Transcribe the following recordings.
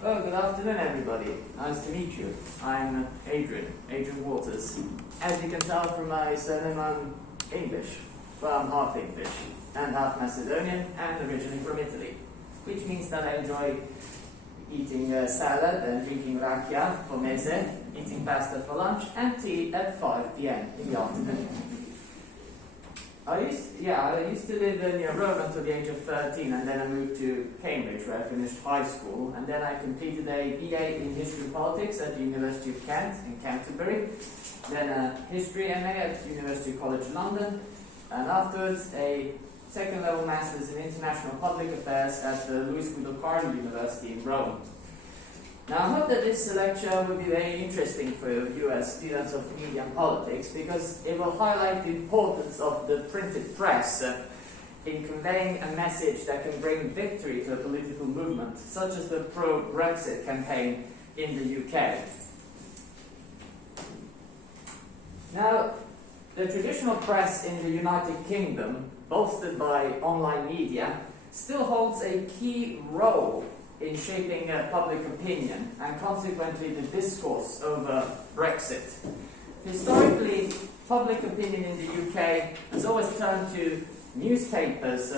Well, good afternoon, everybody. Nice to meet you. I'm Adrian Waters. As you can tell from my surname, I'm English. Well, I'm half English and half Macedonian and originally from Italy, which means that I enjoy eating salad and drinking rakia for meze, eating pasta for lunch, and tea at 5 p.m. in the afternoon. I used to live near Rome until the age of 13, and then I moved to Cambridge, where I finished high school, and then I completed a BA in History and Politics at the University of Kent in Canterbury, then a History MA at University College London, and afterwards a second-level Masters in International Public Affairs at the Luis Guido University in Rome. Now, I hope that this lecture will be very interesting for you as students of media and politics, because it will highlight the importance of the printed press in conveying a message that can bring victory to a political movement, such as the pro-Brexit campaign in the UK. Now, the traditional press in the United Kingdom, bolstered by online media, still holds a key role in shaping public opinion and consequently the discourse over Brexit. Historically, public opinion in the UK has always turned to newspapers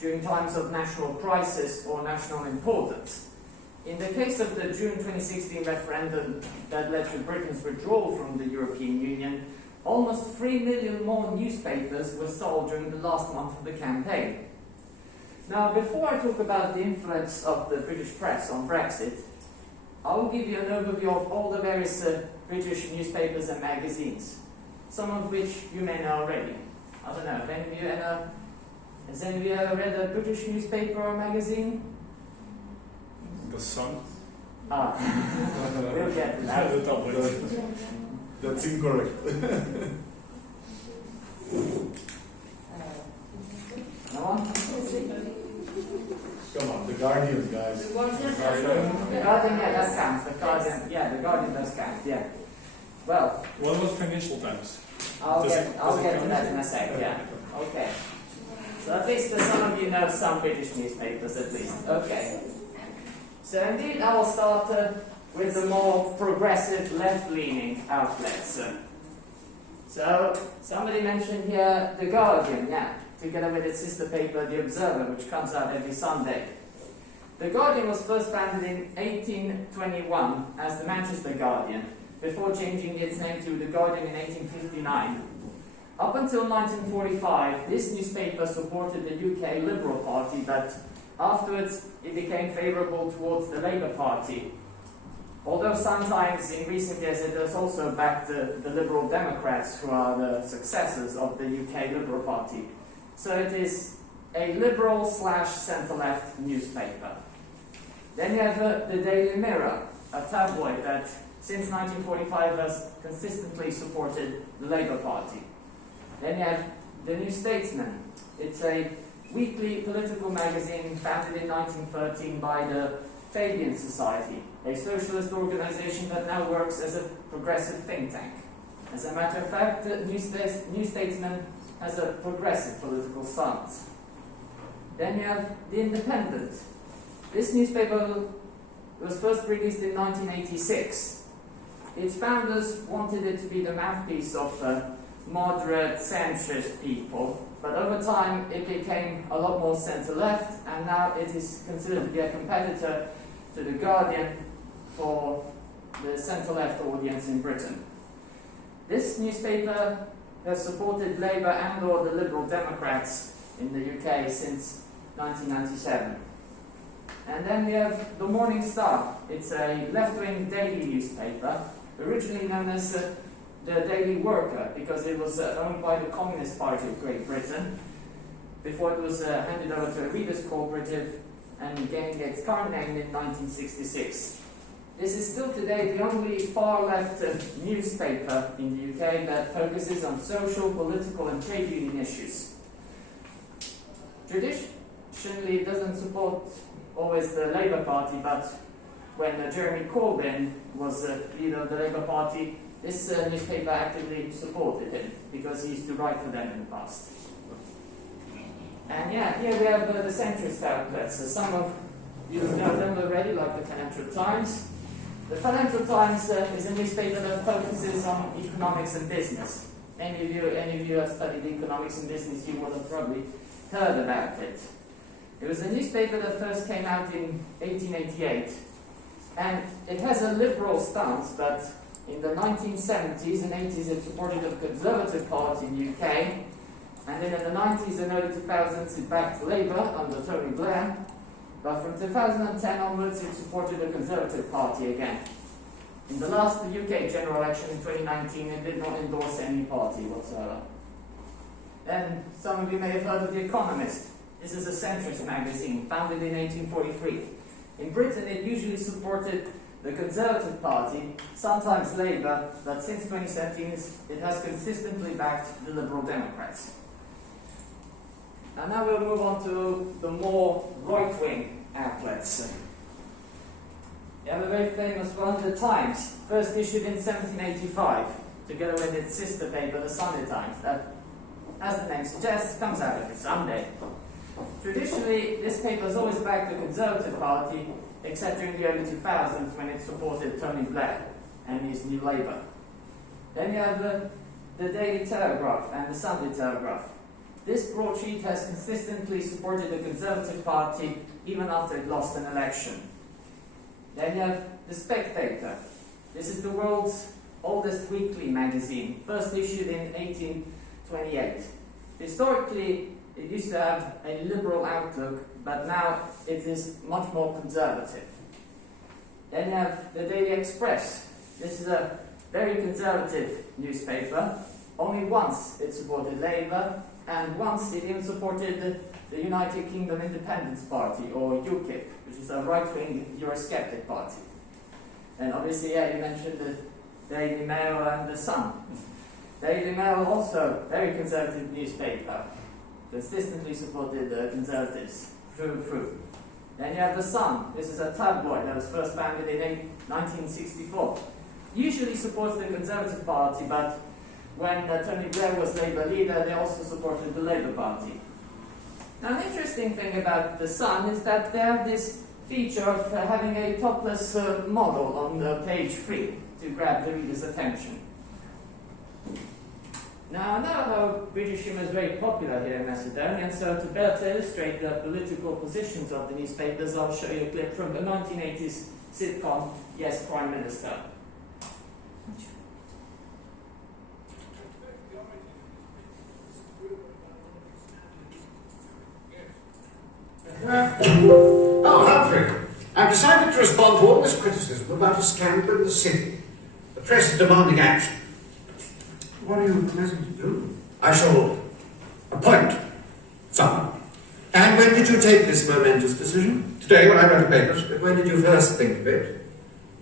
during times of national crisis or national importance. In the case of the June 2016 referendum that led to Britain's withdrawal from the European Union, almost 3 million more newspapers were sold during the last month of the campaign. Now, before I talk about the influence of the British press on Brexit, I will give you an overview of all the various British newspapers and magazines, some of which you may know already. I don't know, has any of you ever read a British newspaper or magazine? The Sun? We'll get to that. That's incorrect. No one? Come on, the Guardian, guys. The Guardian, yeah, that counts. The Guardian does count, yeah. Well, what about Financial Times? I'll get to that in a sec, yeah. Okay. So at least some of you know some British newspapers, at least. Okay. So indeed, I will start with the more progressive, left-leaning outlets. So somebody mentioned here The Guardian, yeah, together with its sister paper, The Observer, which comes out every Sunday. The Guardian was first founded in 1821 as the Manchester Guardian, before changing its name to The Guardian in 1859. Up until 1945, this newspaper supported the UK Liberal Party, but afterwards it became favourable towards the Labour Party. Although sometimes in recent years it has also backed the Liberal Democrats, who are the successors of the UK Liberal Party. So it is a liberal/centre-left newspaper. Then you have the Daily Mirror, a tabloid that since 1945 has consistently supported the Labour Party. Then you have the New Statesman. It's a weekly political magazine founded in 1913 by the Fabian Society, a socialist organisation that now works as a progressive think tank. As a matter of fact, the New Statesman has a progressive political stance. Then you have The Independent. This newspaper was first released in 1986. Its founders wanted it to be the mouthpiece of moderate, centrist people, but over time it became a lot more centre-left, and now it is considered to be a competitor to The Guardian for the centre-left audience in Britain. This newspaper has supported Labour and or the Liberal Democrats in the UK since 1997. And then we have The Morning Star. It's a left-wing daily newspaper, originally known as the Daily Worker, because it was owned by the Communist Party of Great Britain, before it was handed over to a Readers Cooperative and gained its current name in 1966. This is still today the only far-left newspaper in the UK that focuses on social, political and trade union issues. Traditionally, it doesn't support always the Labour Party, but when Jeremy Corbyn was leader of the Labour Party, this newspaper actively supported him because he used to write for them in the past. And yeah, here we have the centrist outlets, some of you know them already, like the Financial Times. The Financial Times is a newspaper that focuses on economics and business. Any of you have studied economics and business, you would have probably heard about it. It was a newspaper that first came out in 1888, and it has a liberal stance, but in the 1970s and 80s it supported the Conservative Party in the UK, and then in the 90s and early 2000s it backed Labour under Tony Blair, but from 2010 onwards it supported the Conservative Party again. In the last UK general election in 2019 it did not endorse any party whatsoever. Then some of you may have heard of The Economist. This is a centrist magazine founded in 1843. In Britain it usually supported the Conservative Party, sometimes Labour, but since 2017 it has consistently backed the Liberal Democrats. And now we'll move on to the more right-wing outlets. You have a very famous one, The Times, first issued in 1785, together with its sister paper, The Sunday Times, that, as the name suggests, comes out every Sunday. Traditionally, this paper has always backed the Conservative Party, except during the early 2000s when it supported Tony Blair and his New Labour. Then you have the Daily Telegraph and the Sunday Telegraph. This broadsheet has consistently supported the Conservative Party even after it lost an election. Then you have The Spectator. This is the world's oldest weekly magazine, first issued in 1828. Historically, it used to have a liberal outlook, but now it is much more conservative. Then you have the Daily Express. This is a very conservative newspaper. Only once it supported Labour, and once it even supported the United Kingdom Independence Party, or UKIP, which is a right-wing Eurosceptic party. And obviously, yeah, you mentioned the Daily Mail and the Sun. Daily Mail also very conservative newspaper, consistently supported the Conservatives through and through. Then you have the Sun. This is a tabloid that was first founded in 1964. Usually supports the Conservative Party, but when Tony Blair was Labour leader, they also supported the Labour Party. Now, an interesting thing about the Sun is that they have this feature of having a topless model on page 3 to grab the reader's attention. Now, I know how British humour is very popular here in Macedonia, and so to better illustrate the political positions of the newspapers, I'll show you a clip from the 1980s sitcom, Yes, Prime Minister. Oh, Humphrey, I've decided to respond to all this criticism about a scandal in the city. The press is demanding action. What are you planning to do? I shall appoint someone. And when did you take this momentous decision? Today, when I read the papers. But when did you first think of it?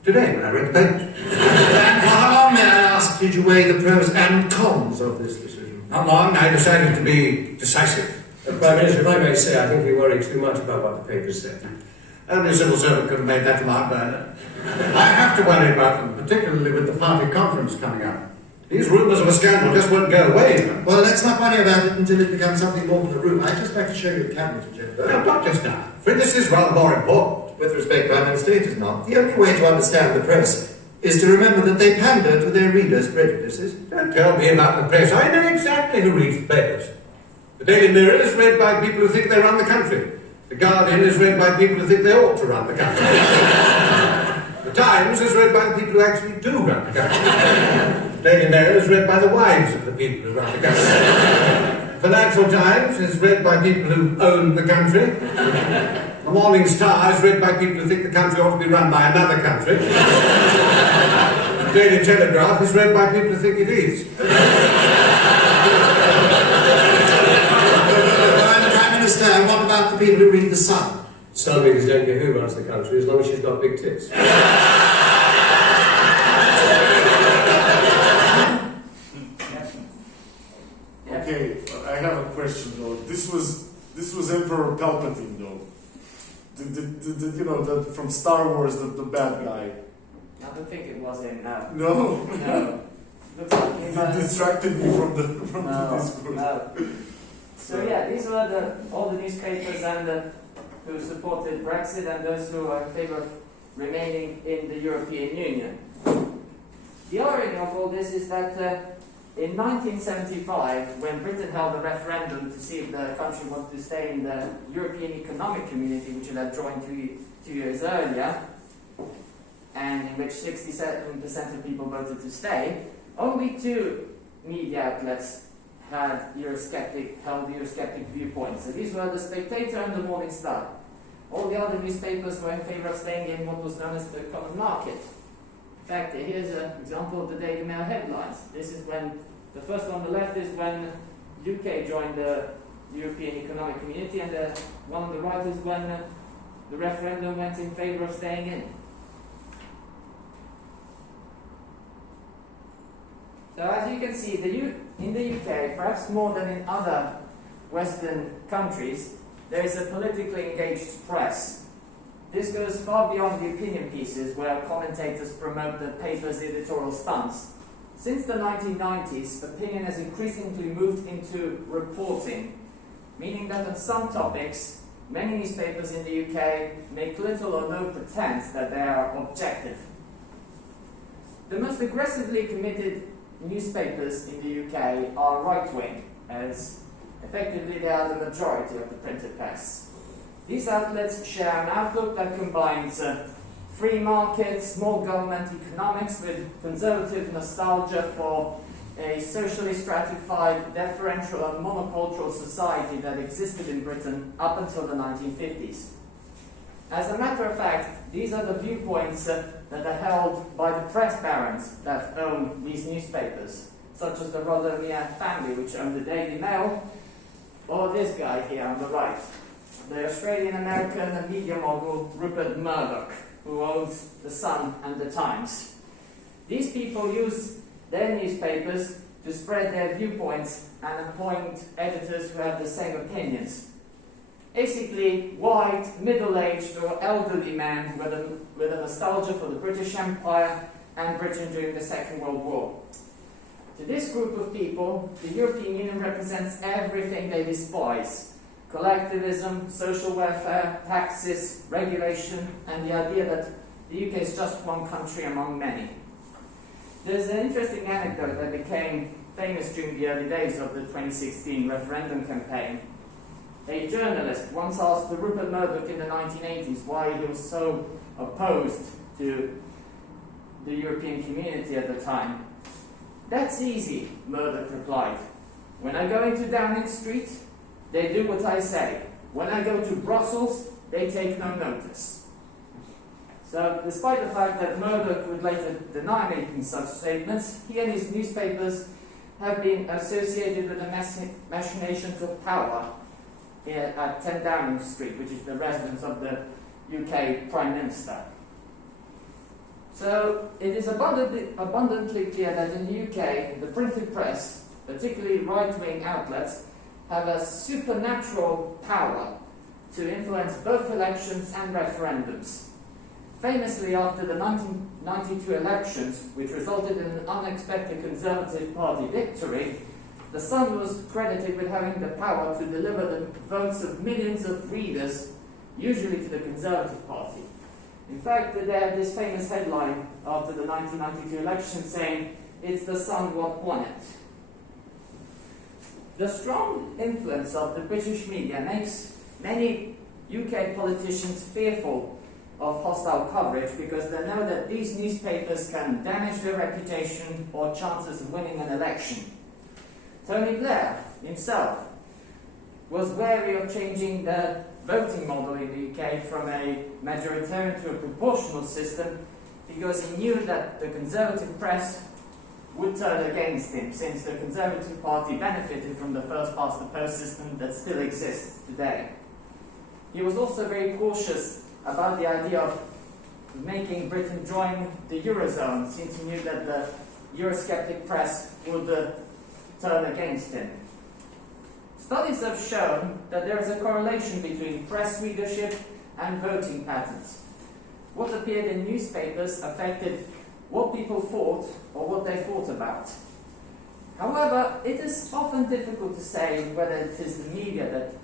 Today, when I read the papers. And for how long, may I ask, did you weigh the pros and cons of this decision? Not long, I decided to be decisive. Prime Minister, if I may say, I think you worry too much about what the papers said. Only a civil servant could have made that remark, Bernard. I have to worry about them, particularly with the party conference coming up. These rumours of a scandal just won't go away. Well, let's not worry about it until it becomes something more than a rumour. I'd just like to show you the cabinet agenda. No, not just now. For this is rather more important. With respect, Prime Minister, it is not. The only way to understand the press is to remember that they pander to their readers' prejudices. Don't tell me about the press. I know exactly who reads the papers. The Daily Mirror is read by people who think they run the country. The Guardian is read by people who think they ought to run the country. The Times is read by the people who actually do run the country. The Daily Mail is read by the wives of the people who run the country. The Financial Times is read by people who own the country. The Morning Star is read by people who think the country ought to be run by another country. The Daily Telegraph is read by people who think it is. And what about the people who read The Sun? Some readers don't care who runs the country as long as she's got big tits. Okay, I have a question though. This was Emperor Palpatine though. You know, from Star Wars, the bad guy. I don't think it was him, no. No. No. Looks like him. It distracted me from the discourse. No. So yeah, these were all the newspapers and the who supported Brexit and those who are in favour of remaining in the European Union. The origin of all this is that in 1975, when Britain held a referendum to see if the country wanted to stay in the European Economic Community, which it had joined two years earlier, and in which 67% of people voted to stay, only two media outlets held Eurosceptic viewpoints. So these were the Spectator and the Morning Star. All the other newspapers were in favour of staying in what was known as the common market. In fact, here's an example of the Daily Mail headlines. This is when, the first one on the left is when UK joined the European Economic Community, and the one on the right is when the referendum went in favour of staying in. So as you can see, in the UK, perhaps more than in other Western countries, there is a politically engaged press. This goes far beyond the opinion pieces where commentators promote the paper's editorial stance. Since the 1990s, opinion has increasingly moved into reporting, meaning that on some topics, many newspapers in the UK make little or no pretense that they are objective. The most aggressively committed newspapers in the UK are right-wing, as effectively they are the majority of the printed press. These outlets share an outlook that combines free market, small government economics with conservative nostalgia for a socially stratified, deferential and monocultural society that existed in Britain up until the 1950s. As a matter of fact, these are the viewpoints that are held by the press barons that own these newspapers, such as the Rothermere family, which own the Daily Mail, or this guy here on the right, the Australian American media mogul Rupert Murdoch, who owns The Sun and The Times. These people use their newspapers to spread their viewpoints and appoint editors who have the same opinions. Basically, white, middle-aged or elderly men with a nostalgia for the British Empire and Britain during the Second World War. To this group of people, the European Union represents everything they despise: collectivism, social welfare, taxes, regulation, and the idea that the UK is just one country among many. There's an interesting anecdote that became famous during the early days of the 2016 referendum campaign. A journalist once asked Rupert Murdoch in the 1980s why he was so opposed to the European community at the time. "That's easy," Murdoch replied. "When I go into Downing Street, they do what I say. When I go to Brussels, they take no notice." So, despite the fact that Murdoch would later deny making such statements, he and his newspapers have been associated with the machinations of power here at 10 Downing Street, which is the residence of the UK Prime Minister. So, it is abundantly clear that in the UK, the printed press, particularly right-wing outlets, have a supernatural power to influence both elections and referendums. Famously, after the 1992 elections, which resulted in an unexpected Conservative Party victory, the Sun was credited with having the power to deliver the votes of millions of readers, usually to the Conservative Party. In fact, they had this famous headline after the 1992 election saying, "It's the Sun what won it." The strong influence of the British media makes many UK politicians fearful of hostile coverage because they know that these newspapers can damage their reputation or chances of winning an election. Tony Blair himself was wary of changing the voting model in the UK from a majoritarian to a proportional system because he knew that the Conservative press would turn against him, since the Conservative Party benefited from the first-past-the-post system that still exists today. He was also very cautious about the idea of making Britain join the Eurozone, since he knew that the Eurosceptic press would turn against him. Studies have shown that there is a correlation between press readership and voting patterns. What appeared in newspapers affected what people thought or what they thought about. However, it is often difficult to say whether it is the media that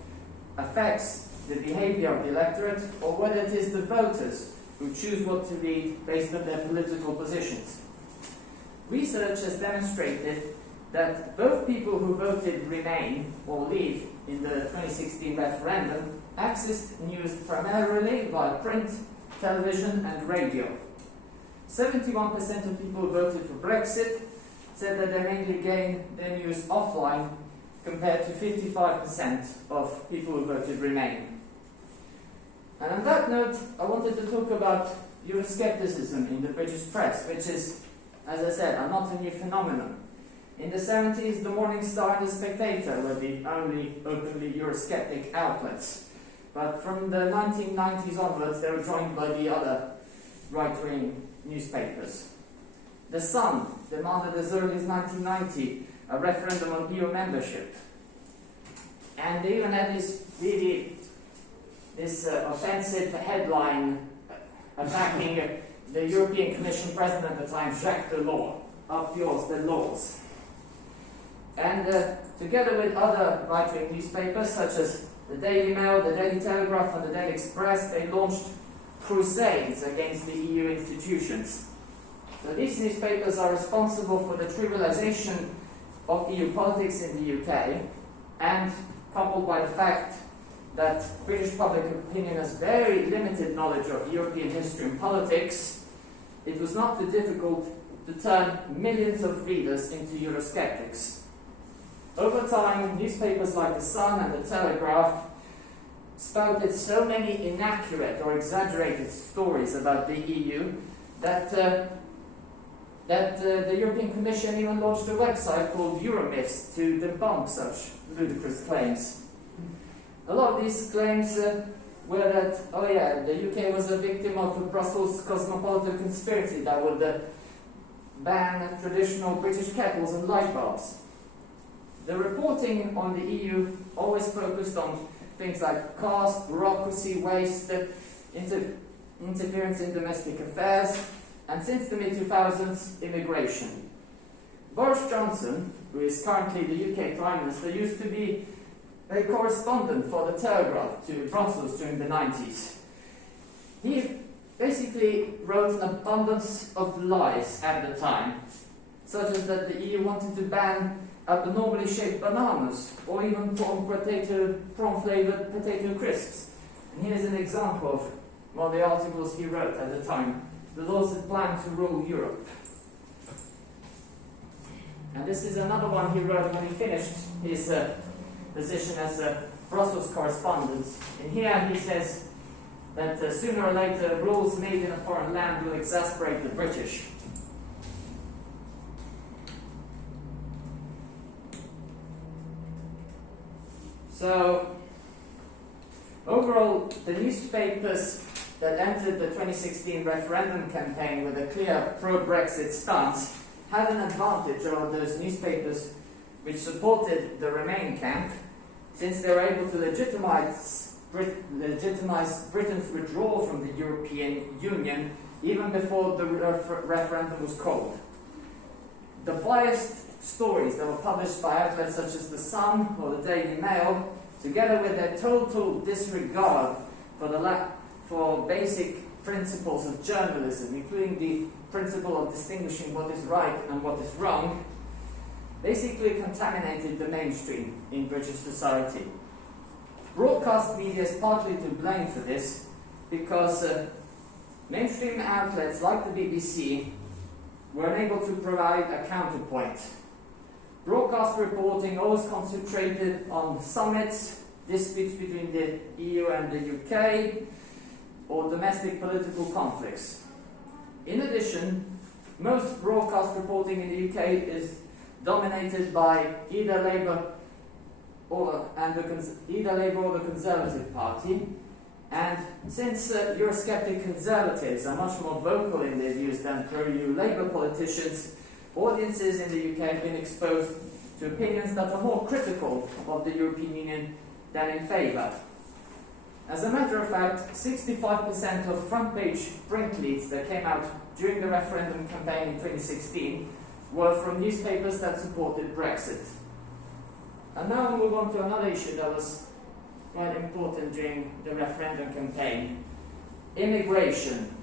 affects the behavior of the electorate, or whether it is the voters who choose what to read based on their political positions. Research has demonstrated that both people who voted Remain or Leave in the 2016 referendum accessed news primarily via print, television and radio. 71% of people who voted for Brexit said that they mainly gain their news offline, compared to 55% of people who voted Remain. And on that note, I wanted to talk about Euroscepticism in the British press, which is, as I said, not a new phenomenon. In the 70s, the Morning Star and the Spectator were the only openly Eurosceptic outlets. But from the 1990s onwards, they were joined by the other right-wing newspapers. The Sun demanded as early as 1990 a referendum on EU membership. And they even had this offensive headline attacking the European Commission President at the time, Jacques Delors, up yours, the laws. And together with other right-wing newspapers such as the Daily Mail, the Daily Telegraph and the Daily Express, they launched crusades against the EU institutions. So these newspapers are responsible for the trivialization of EU politics in the UK, and coupled by the fact that British public opinion has very limited knowledge of European history and politics, it was not too difficult to turn millions of readers into Eurosceptics. Over time, newspapers like The Sun and The Telegraph spouted so many inaccurate or exaggerated stories about the EU that the European Commission even launched a website called Euromyths to debunk such ludicrous claims. A lot of these claims were that, oh yeah, the UK was a victim of a Brussels cosmopolitan conspiracy that would ban traditional British kettles and light bulbs. The reporting on the EU always focused on things like cost, bureaucracy, waste, interference in domestic affairs, and since the mid-2000s, immigration. Boris Johnson, who is currently the UK Prime Minister, used to be a correspondent for the Telegraph to Brussels during the 90s. He basically wrote an abundance of lies at the time, such as that the EU wanted to ban abnormally shaped bananas, or even prawn-flavoured potato crisps. And here's an example of one of the articles he wrote at the time: the laws that plan to rule Europe. And this is another one he wrote when he finished his position as a Brussels correspondent. And here he says that sooner or later rules made in a foreign land will exasperate the British. So, overall, the newspapers that entered the 2016 referendum campaign with a clear pro-Brexit stance had an advantage over those newspapers which supported the Remain camp, since they were able to legitimize Britain's withdrawal from the European Union even before the referendum was called. The biased stories that were published by outlets such as The Sun or the Daily Mail, together with their total disregard for basic principles of journalism, including the principle of distinguishing what is right and what is wrong, basically contaminated the mainstream in British society. Broadcast media is partly to blame for this, because mainstream outlets like the BBC were unable to provide a counterpoint. Broadcast reporting always concentrated on summits, disputes between the EU and the UK, or domestic political conflicts. In addition, most broadcast reporting in the UK is dominated by either Labour or the Conservative Party, and since Eurosceptic Conservatives are much more vocal in their views than pro-EU Labour politicians, audiences in the UK have been exposed to opinions that are more critical of the European Union than in favour. As a matter of fact, 65% of front-page print leads that came out during the referendum campaign in 2016 were from newspapers that supported Brexit. And now we'll move on to another issue that was quite important during the referendum campaign. Immigration.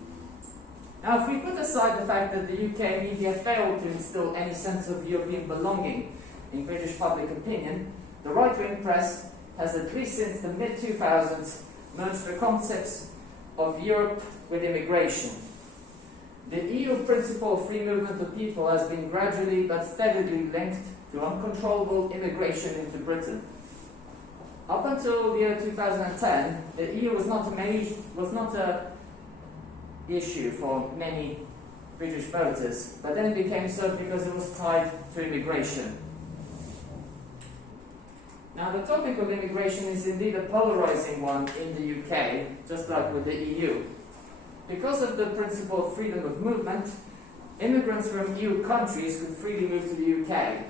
Now, if we put aside the fact that the UK media failed to instill any sense of European belonging in British public opinion, the right-wing press has, at least since the mid-2000s, merged the concepts of Europe with immigration. The EU principle of free movement of people has been gradually but steadily linked to uncontrollable immigration into Britain. Up until the year 2010, the EU was not a issue for many British voters, but then it became so because it was tied to immigration. Now, the topic of immigration is indeed a polarizing one in the UK, just like with the EU. Because of the principle of freedom of movement, immigrants from EU countries could freely move to the UK.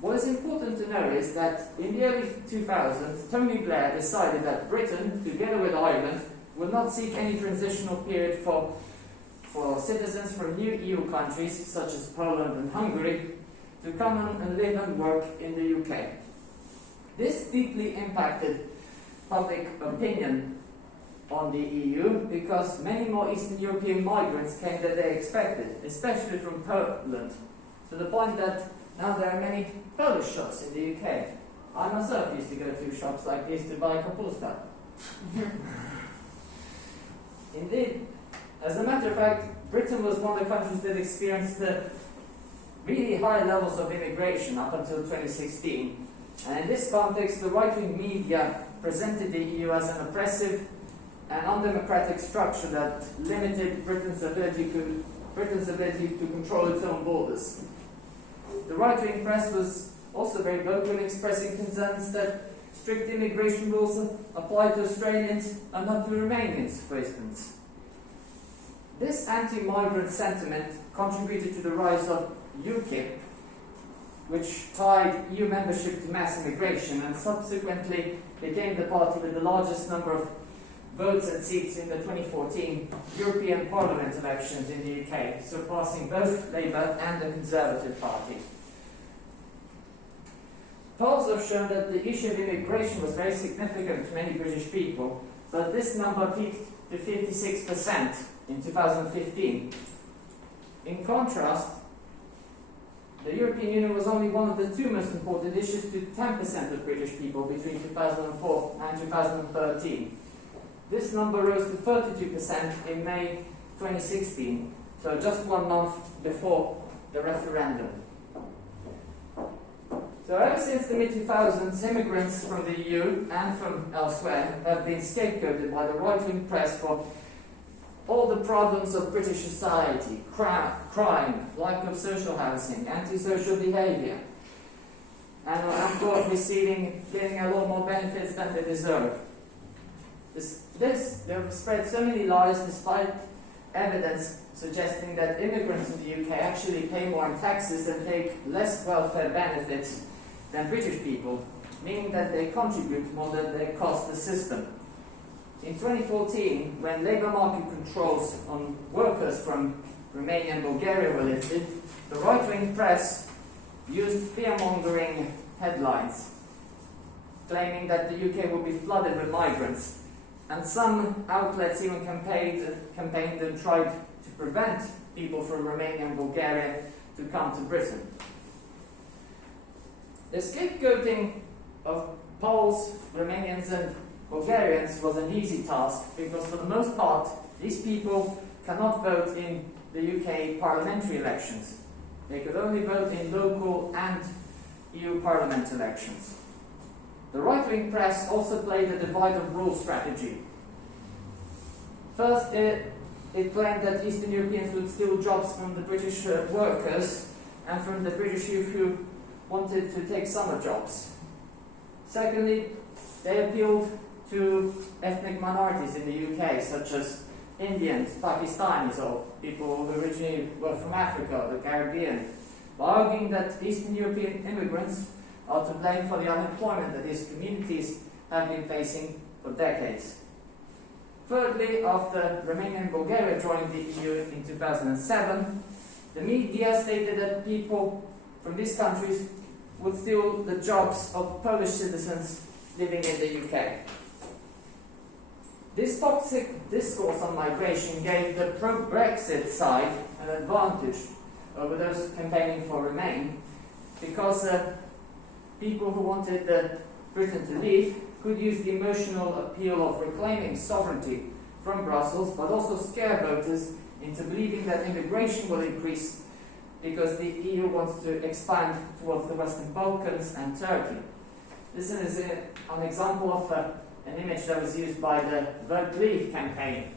What is important to know is that in the early 2000s, Tony Blair decided that Britain, together with Ireland, would not seek any transitional period for citizens from new EU countries, such as Poland and Hungary, to come and live and work in the UK. This deeply impacted public opinion on the EU because many more Eastern European migrants came than they expected, especially from Poland, to the point that now there are many Polish shops in the UK. I myself used to go to shops like this to buy kapusta. Indeed, as a matter of fact, Britain was one of the countries that experienced really high levels of immigration up until 2016. And in this context, the right-wing media presented the EU as an oppressive and undemocratic structure that limited Britain's ability to control its own borders. The right-wing press was also very vocal in expressing concerns that strict immigration rules apply to Australians and not to Romanians, for instance. This anti-migrant sentiment contributed to the rise of UKIP, which tied EU membership to mass immigration and subsequently became the party with the largest number of votes and seats in the 2014 European Parliament elections in the UK, surpassing both Labour and the Conservative Party. Polls have shown that the issue of immigration was very significant to many British people, but this number peaked to 56% in 2015. In contrast, the European Union was only one of the two most important issues to 10% of British people between 2004 and 2013. This number rose to 32% in May 2016, so just 1 month before the referendum. So ever since the mid-2000s, immigrants from the EU and from elsewhere have been scapegoated by the right-wing press for all the problems of British society: crime, lack of social housing, antisocial behaviour, and of course getting a lot more benefits than they deserve. They have spread so many lies despite evidence suggesting that immigrants in the UK actually pay more in taxes and take less welfare benefits than British people, meaning that they contribute more than they cost the system. In 2014, when labour market controls on workers from Romania and Bulgaria were lifted, the right-wing press used fear-mongering headlines, claiming that the UK would be flooded with migrants. And some outlets even campaigned and tried to prevent people from Romania and Bulgaria to come to Britain. The scapegoating of Poles, Romanians and Bulgarians was an easy task because for the most part these people cannot vote in the UK parliamentary elections. They could only vote in local and EU parliament elections. The right-wing press also played a divide of rule strategy. First, it claimed that Eastern Europeans would steal jobs from the British workers and from the British youth who wanted to take summer jobs. Secondly, they appealed to ethnic minorities in the UK, such as Indians, Pakistanis, or people who originally were from Africa or the Caribbean, by arguing that Eastern European immigrants are to blame for the unemployment that these communities have been facing for decades. Thirdly, after Romania and Bulgaria joined the EU in 2007, the media stated that people from these countries would steal the jobs of Polish citizens living in the UK. This toxic discourse on migration gave the pro-Brexit side an advantage over those campaigning for Remain, because people who wanted Britain to leave could use the emotional appeal of reclaiming sovereignty from Brussels, but also scare voters into believing that immigration will increase because the EU wants to expand towards the Western Balkans and Turkey. This is an example of an image that was used by the Vote Leave campaign.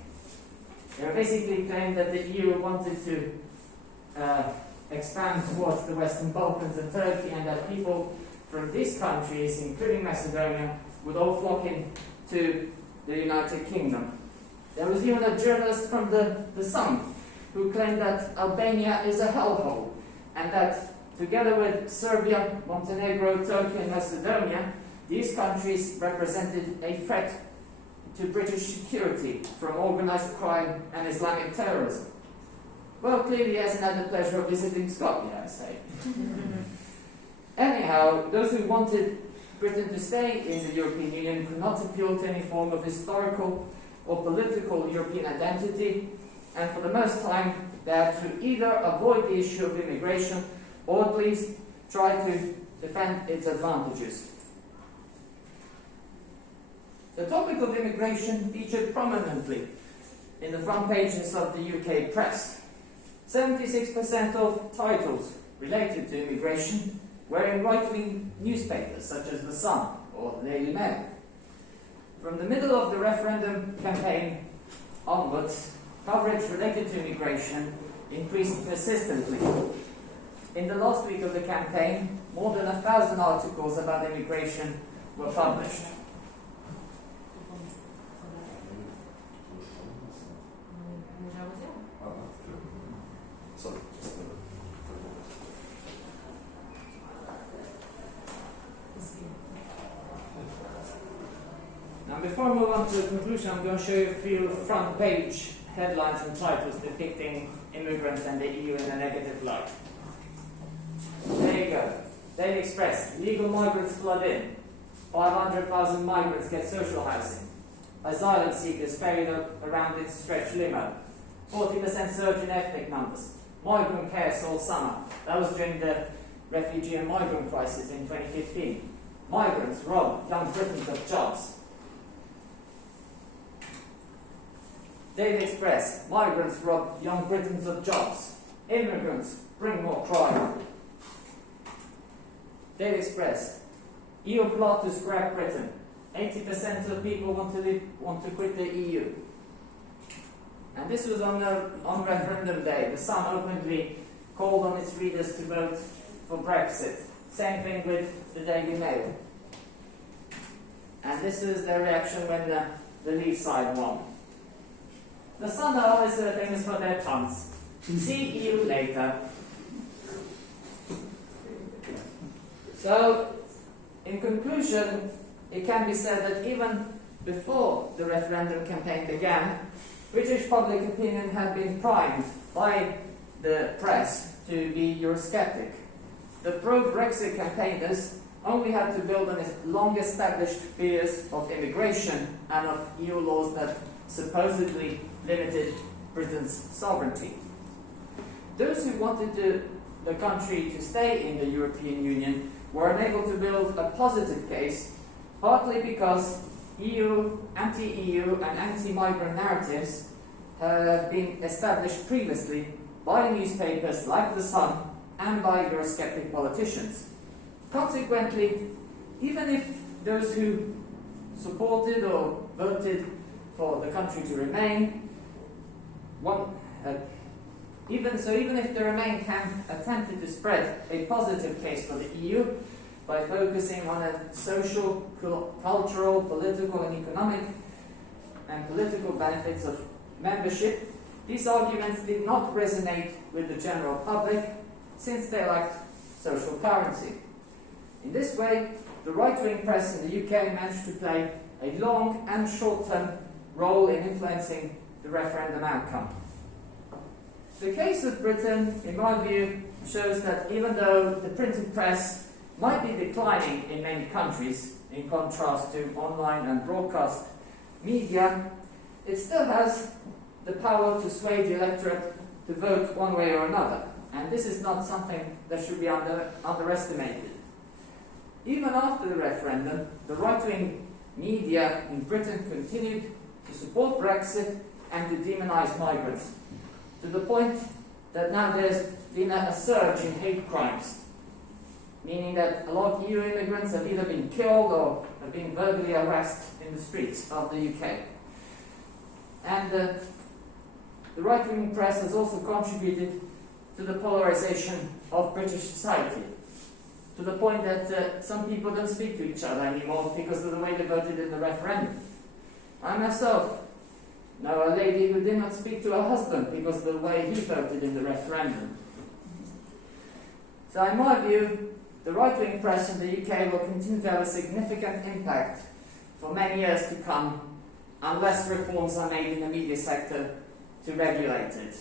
They basically claimed that the EU wanted to expand towards the Western Balkans and Turkey, and that people from these countries, including Macedonia, would all flock in to the United Kingdom. There was even a journalist from the Sun who claimed that Albania is a hellhole, and that together with Serbia, Montenegro, Turkey and Macedonia, these countries represented a threat to British security from organized crime and Islamic terrorism. Well, clearly he hasn't had the pleasure of visiting Skopje, I say. Anyhow, those who wanted Britain to stay in the European Union could not appeal to any form of historical or political European identity, and for the most time they had to either avoid the issue of immigration or at least try to defend its advantages. The topic of immigration featured prominently in the front pages of the UK press. 76% of titles related to immigration were in right-wing newspapers such as The Sun or the Daily Mail. From the middle of the referendum campaign onwards, coverage related to immigration increased persistently. In the last week of the campaign, more than 1,000 articles about immigration were published. Now, before I move on to the conclusion, I'm going to show you a few front page headlines and titles depicting immigrants and the EU in a negative light. There you go. Daily Express. Illegal migrants flood in. 500,000 migrants get social housing. Asylum seekers ferried around in stretch limo. 40% surge in ethnic numbers. Migrant chaos all summer. That was during the refugee and migrant crisis in 2015. Migrants rob young Britons of jobs. Daily Express. Migrants rob young Britons of jobs. Immigrants bring more crime. Daily Express. EU plot to scrap Britain. 80% of people want to quit the EU. And this was on referendum day. The Sun openly called on its readers to vote for Brexit. Same thing with the Daily Mail. And this is their reaction when the Leave side won. The Sun are always famous for their puns. See you later. So, in conclusion, it can be said that even before the referendum campaign began, British public opinion had been primed by the press to be Eurosceptic. The pro-Brexit campaigners only had to build on its long-established fears of immigration and of EU laws that supposedly limited Britain's sovereignty. Those who wanted the country to stay in the European Union were unable to build a positive case, partly because EU, anti-EU and anti-migrant narratives have been established previously by newspapers like The Sun and by Eurosceptic politicians. Consequently, even if those who supported or voted for the country to remain, even if the Remain camp attempted to spread a positive case for the EU by focusing on a social, cultural, political and economic and political benefits of membership, these arguments did not resonate with the general public since they lacked social currency. In this way, the right-wing press in the UK managed to play a long and short-term role in influencing the referendum outcome. The case of Britain, in my view, shows that even though the printed press might be declining in many countries, in contrast to online and broadcast media, it still has the power to sway the electorate to vote one way or another. And this is not something that should be underestimated. Even after the referendum, the right-wing media in Britain continued to support Brexit and to demonise migrants, to the point that now there's been a surge in hate crimes, meaning that a lot of EU immigrants have either been killed or have been verbally harassed in the streets of the UK. And the right-wing press has also contributed to the polarisation of British society, to the point that some people don't speak to each other anymore because of the way they voted in the referendum. I myself know a lady who did not speak to her husband because of the way he voted in the referendum. So in my view, the right-wing press in the UK will continue to have a significant impact for many years to come unless reforms are made in the media sector to regulate it.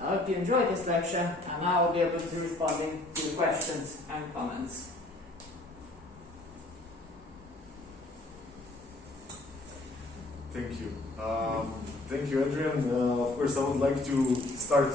I hope you enjoyed this lecture, and now I'll be able to respond to the questions and comments. Thank you. Thank you, Adrian. Of course, I would like to start